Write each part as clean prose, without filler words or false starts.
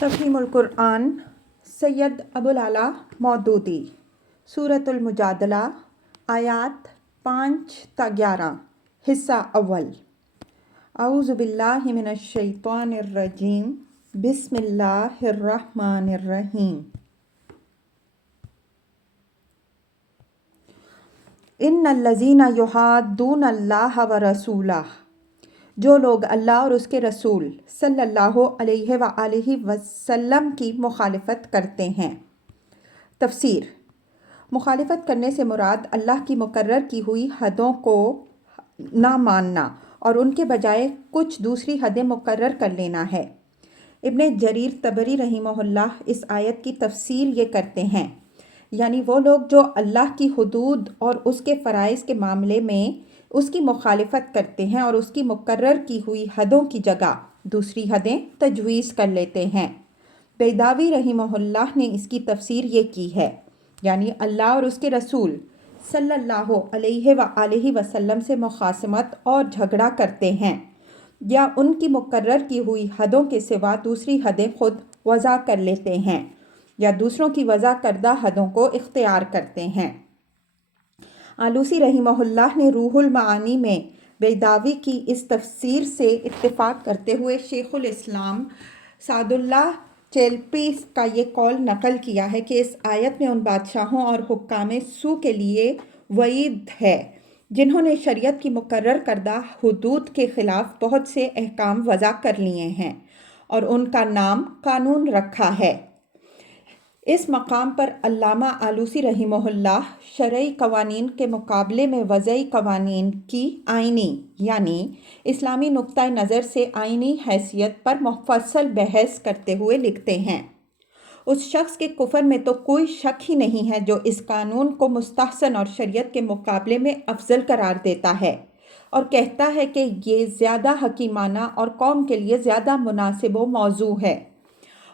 تفہیم القرآن سید ابوالعلا مودودی سورۃ المجادلہ آیات 5 تا 11 حصہ اول اعوذ باللہ من الشیطان الرجیم بسم اللہ الرحمن الرحیم ان الذین یحادون اللہ ورسولہ، جو لوگ اللہ اور اس کے رسول صلی اللہ علیہ وآلہ وسلم کی مخالفت کرتے ہیں۔ تفسیر: مخالفت کرنے سے مراد اللہ کی مقرر کی ہوئی حدوں کو نہ ماننا اور ان کے بجائے کچھ دوسری حدیں مقرر کر لینا ہے۔ ابن جریر طبری رحمہ اللہ اس آیت کی تفسیر یہ کرتے ہیں، یعنی وہ لوگ جو اللہ کی حدود اور اس کے فرائض کے معاملے میں اس کی مخالفت کرتے ہیں اور اس کی مقرر کی ہوئی حدوں کی جگہ دوسری حدیں تجویز کر لیتے ہیں۔ بیضاوی رحمہ اللہ نے اس کی تفسیر یہ کی ہے، یعنی اللہ اور اس کے رسول صلی اللہ علیہ وآلہ وسلم سے مخاصمت اور جھگڑا کرتے ہیں، یا ان کی مقرر کی ہوئی حدوں کے سوا دوسری حدیں خود وضع کر لیتے ہیں، یا دوسروں کی وضع کردہ حدوں کو اختیار کرتے ہیں۔ آلوسی رحمہ اللہ نے روح المعانی میں بیضاوی کی اس تفسیر سے اتفاق کرتے ہوئے شیخ الاسلام سعد اللہ چیلپی کا یہ قول نقل کیا ہے کہ اس آیت میں ان بادشاہوں اور حکام سو کے لیے وعید ہے جنہوں نے شریعت کی مقرر کردہ حدود کے خلاف بہت سے احکام وضع کر لیے ہیں اور ان کا نام قانون رکھا ہے۔ اس مقام پر علامہ آلوسی رحمہ اللہ شرعی قوانین کے مقابلے میں وضعی قوانین کی آئینی یعنی اسلامی نقطہ نظر سے آئینی حیثیت پر مفصل بحث کرتے ہوئے لکھتے ہیں، اس شخص کے کفر میں تو کوئی شک ہی نہیں ہے جو اس قانون کو مستحسن اور شریعت کے مقابلے میں افضل قرار دیتا ہے اور کہتا ہے کہ یہ زیادہ حکیمانہ اور قوم کے لیے زیادہ مناسب و موزوں ہے،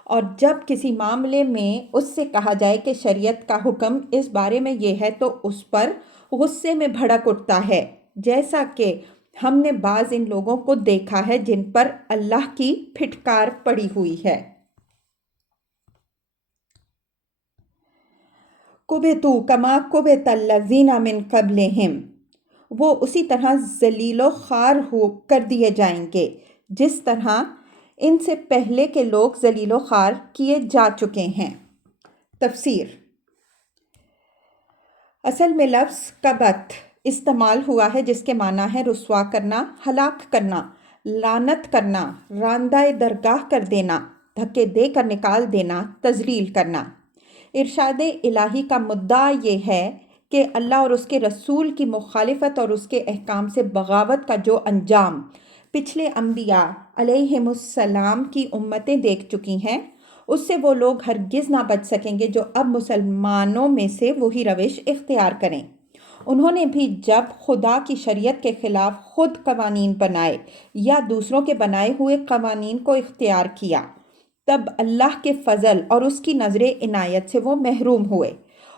اور جب کسی معاملے میں اس سے کہا جائے کہ شریعت کا حکم اس بارے میں یہ ہے تو اس پر غصے میں بھڑک اٹھتا ہے، جیسا کہ ہم نے بعض ان لوگوں کو دیکھا ہے جن پر اللہ کی پھٹکار پڑی ہوئی ہے۔ کُبِتُوا کما کُبِتَ الذین من قبلہم، وہ اسی طرح ذلیل و خوار ہو کر دیے جائیں گے جس طرح ان سے پہلے کے لوگ ذلیل و خوار کیے جا چکے ہیں۔ تفسیر: اصل میں لفظ کبت استعمال ہوا ہے جس کے معنی ہے رسوا کرنا، ہلاک کرنا، لعنت کرنا، راندہ درگاہ کر دینا، دھکے دے کر نکال دینا، تذلیل کرنا۔ ارشاد الہی کا مدعا یہ ہے کہ اللہ اور اس کے رسول کی مخالفت اور اس کے احکام سے بغاوت کا جو انجام پچھلے انبیاء علیہم السلام کی امتیں دیکھ چکی ہیں، اس سے وہ لوگ ہرگز نہ بچ سکیں گے جو اب مسلمانوں میں سے وہی روش اختیار کریں۔ انہوں نے بھی جب خدا کی شریعت کے خلاف خود قوانین بنائے یا دوسروں کے بنائے ہوئے قوانین کو اختیار کیا، تب اللہ کے فضل اور اس کی نظر عنایت سے وہ محروم ہوئے،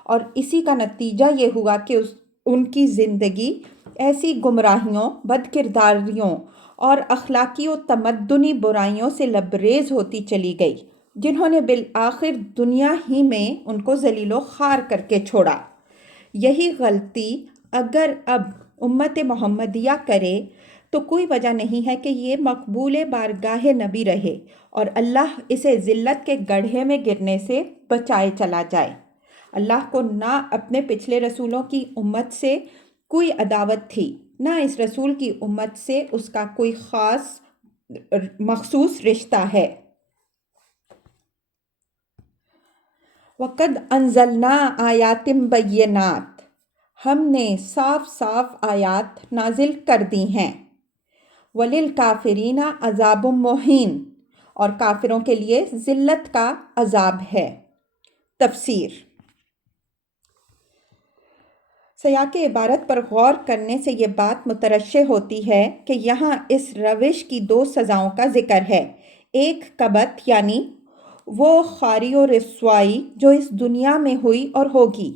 اور اسی کا نتیجہ یہ ہوا کہ ان کی زندگی ایسی گمراہیوں، بد کرداریوں اور اخلاقی و تمدنی برائیوں سے لبریز ہوتی چلی گئی، جنہوں نے بالآخر دنیا ہی میں ان کو ذلیل و خوار کر کے چھوڑا۔ یہی غلطی اگر اب امت محمدیہ کرے تو کوئی وجہ نہیں ہے کہ یہ مقبول بارگاہ نبی رہے اور اللہ اسے ذلت کے گڑھے میں گرنے سے بچائے چلا جائے۔ اللہ کو نہ اپنے پچھلے رسولوں کی امت سے کوئی عداوت تھی، نہ اس رسول کی امت سے اس کا کوئی خاص مخصوص رشتہ ہے۔ وَقَدْ أَنزَلْنَا آیَاتٍ بَيِّنَاتٍ، ہم نے صاف صاف آیات نازل کر دی ہیں۔ وَلِلْكَافِرِينَ عَذَابٌ مُّهِينٌ، اور کافروں کے لیے ذلت کا عذاب ہے۔ تفسیر: سیاق عبارت پر غور کرنے سے یہ بات مترشح ہوتی ہے کہ یہاں اس روش کی دو سزاؤں کا ذکر ہے، ایک کبت یعنی وہ خواری و رسوائی جو اس دنیا میں ہوئی اور ہوگی،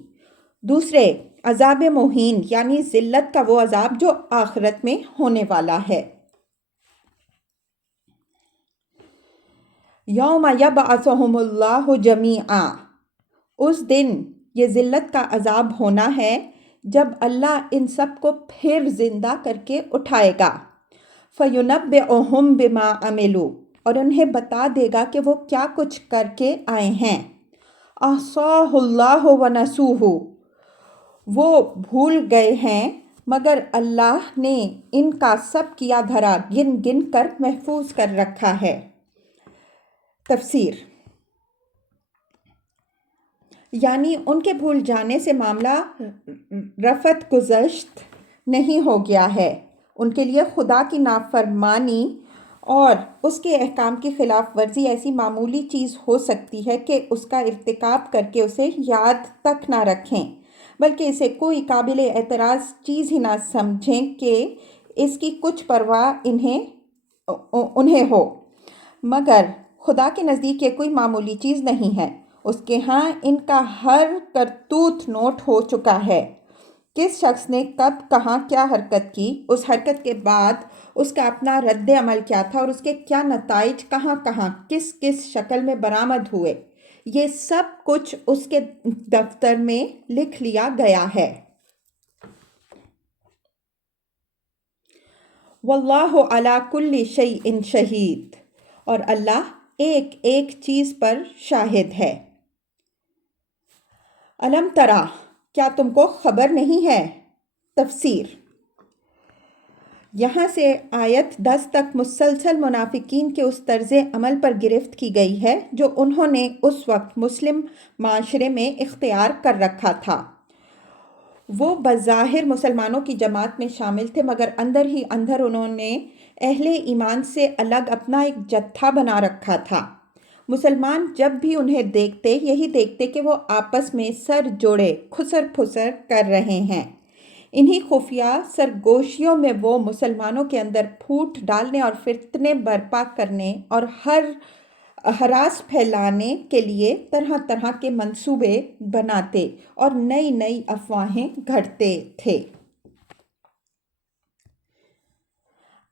دوسرے عذاب مہین یعنی ذلت کا وہ عذاب جو آخرت میں ہونے والا ہے۔ یوم یبعثہم اللہ جمیعا، اس دن یہ ذلت کا عذاب ہونا ہے جب اللہ ان سب کو پھر زندہ کر کے اٹھائے گا۔ فَيُنَبِّئُهُم بِمَا عَمِلُوا، اور انہیں بتا دے گا کہ وہ کیا کچھ کر کے آئے ہیں۔ أَحْصَاهُ اللَّهُ وَنَسُوهُ، وہ بھول گئے ہیں مگر اللہ نے ان کا سب کیا دھرا گن گن کر محفوظ کر رکھا ہے۔ تفسیر، یعنی ان کے بھول جانے سے معاملہ رفت گزشت نہیں ہو گیا ہے۔ ان کے لیے خدا کی نافرمانی اور اس کے احکام کی خلاف ورزی ایسی معمولی چیز ہو سکتی ہے کہ اس کا ارتکاب کر کے اسے یاد تک نہ رکھیں، بلکہ اسے کوئی قابل اعتراض چیز ہی نہ سمجھیں کہ اس کی کچھ پرواہ انہیں ہو، مگر خدا کے نزدیک یہ کوئی معمولی چیز نہیں ہے۔ اس کے ہاں ان کا ہر کرتوت نوٹ ہو چکا ہے۔ کس شخص نے کب کہاں کیا حرکت کی، اس حرکت کے بعد اس کا اپنا رد عمل کیا تھا اور اس کے کیا نتائج کہاں کہاں کس کس شکل میں برآمد ہوئے، یہ سب کچھ اس کے دفتر میں لکھ لیا گیا ہے۔ واللہ علی کل شیء شہید، اور اللہ ایک ایک چیز پر شاہد ہے۔ الم ترا، کیا تم کو خبر نہیں ہے؟ تفسیر، یہاں سے آیت 10 تک مسلسل منافقین کے اس طرز عمل پر گرفت کی گئی ہے جو انہوں نے اس وقت مسلم معاشرے میں اختیار کر رکھا تھا۔ وہ بظاہر مسلمانوں کی جماعت میں شامل تھے مگر اندر ہی اندر انہوں نے اہل ایمان سے الگ اپنا ایک جتھا بنا رکھا تھا۔ مسلمان جب بھی انہیں دیکھتے یہی دیکھتے کہ وہ آپس میں سر جوڑے خسر پھسر کر رہے ہیں۔ انہی خفیہ سرگوشیوں میں وہ مسلمانوں کے اندر پھوٹ ڈالنے اور فتنے برپا کرنے اور ہراس پھیلانے کے لیے طرح طرح کے منصوبے بناتے اور نئی نئی افواہیں گھڑتے تھے۔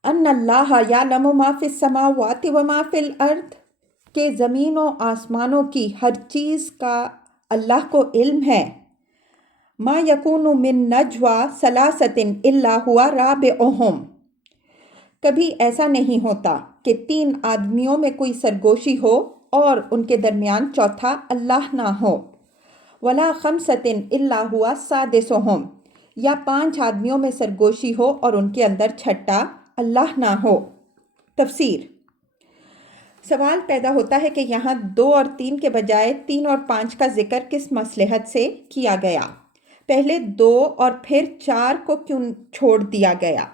ان اللہ یعلم ما فی السماوات و ما فی الارض، کہ زمین و آسمانوں کی ہر چیز کا اللہ کو علم ہے۔ ما یکون من نجوی ثلاثۃ الا هو رابعهم، کبھی ایسا نہیں ہوتا کہ 3 آدمیوں میں کوئی سرگوشی ہو اور ان کے درمیان چوتھا اللہ نہ ہو۔ ولا خمسۃ الا هو سادسهم، یا 5 آدمیوں میں سرگوشی ہو اور ان کے اندر چھٹا اللہ نہ ہو۔ تفسیر، سوال پیدا ہوتا ہے کہ یہاں 2 اور 3 کے بجائے 3 اور 5 کا ذکر کس مصلحت سے کیا گیا؟ پہلے 2 اور پھر 4 کو کیوں چھوڑ دیا گیا؟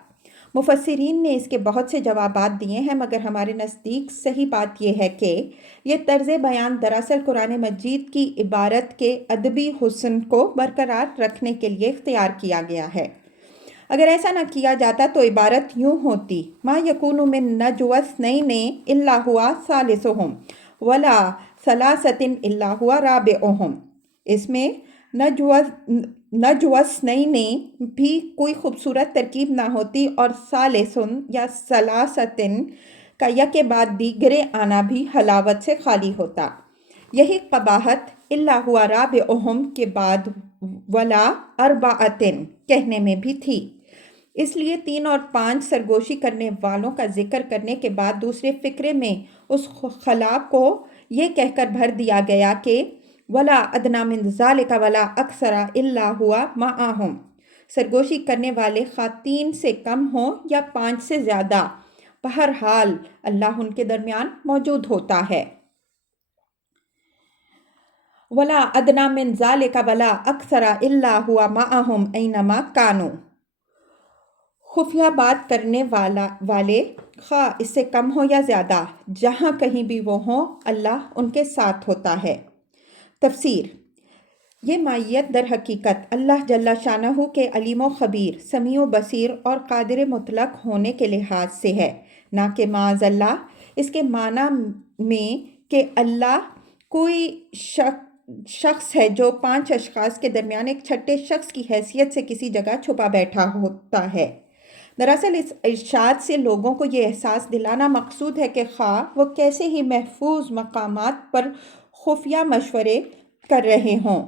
مفسرین نے اس کے بہت سے جوابات دیے ہیں مگر ہمارے نزدیک صحیح بات یہ ہے کہ یہ طرز بیان دراصل قرآن مجید کی عبارت کے ادبی حسن کو برقرار رکھنے کے لیے اختیار کیا گیا ہے۔ اگر ایسا نہ کیا جاتا تو عبارت یوں ہوتی: ما یکون من نجوی اثنین الا هو ثالثهم ولا ثلاثۃ الا هو رابعهم، اس میں نجوی اثنین بھی کوئی خوبصورت ترکیب نہ ہوتی اور ثالث یا ثلاثۃ کا یک بعد دیگرے آنا بھی حلاوت سے خالی ہوتا۔ یہی قباحت الا هو رابعهم کے بعد ولا اربعۃ کہنے میں بھی تھی۔ اس لیے 3 اور 5 سرگوشی کرنے والوں کا ذکر کرنے کے بعد دوسرے فقرے میں اس خلا کو یہ کہہ کر بھر دیا گیا کہ ولا ادنی من ذالک ولا اکثر الا هو معهم، سرگوشی کرنے والے خواہ 3 سے کم ہوں یا 5 سے زیادہ، بہرحال اللہ ان کے درمیان موجود ہوتا ہے۔ ولا ادنی من ذالک ولا اکثر الا هو معهم اینما کانوا، خفیہ بات کرنے والے خواہ اس سے کم ہو یا زیادہ، جہاں کہیں بھی وہ ہوں اللہ ان کے ساتھ ہوتا ہے۔ تفسیر، یہ مائیت در حقیقت اللہ جل شانہ کے علیم و خبیر، سمیع و بصیر اور قادر مطلق ہونے کے لحاظ سے ہے، نہ کہ معاذ اللہ اس کے معنی میں کہ اللہ کوئی شخص ہے جو 5 اشخاص کے درمیان ایک چھٹے شخص کی حیثیت سے کسی جگہ چھپا بیٹھا ہوتا ہے۔ دراصل اس ارشاد سے لوگوں کو یہ احساس دلانا مقصود ہے کہ خواہ وہ کیسے ہی محفوظ مقامات پر خفیہ مشورے کر رہے ہوں،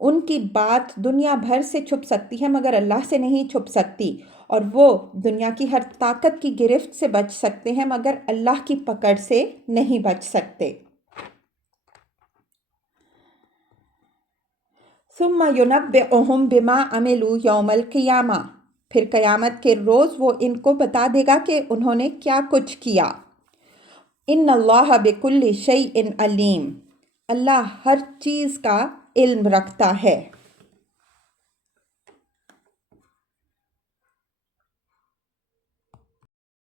ان کی بات دنیا بھر سے چھپ سکتی ہے مگر اللہ سے نہیں چھپ سکتی، اور وہ دنیا کی ہر طاقت کی گرفت سے بچ سکتے ہیں مگر اللہ کی پکڑ سے نہیں بچ سکتے۔ ثم ينبئهم بما عملوا یوم القیامہ، پھر قیامت کے روز وہ ان کو بتا دے گا کہ انہوں نے کیا کچھ کیا۔ ان اللہ بکل شیء علیم، اللہ ہر چیز کا علم رکھتا ہے۔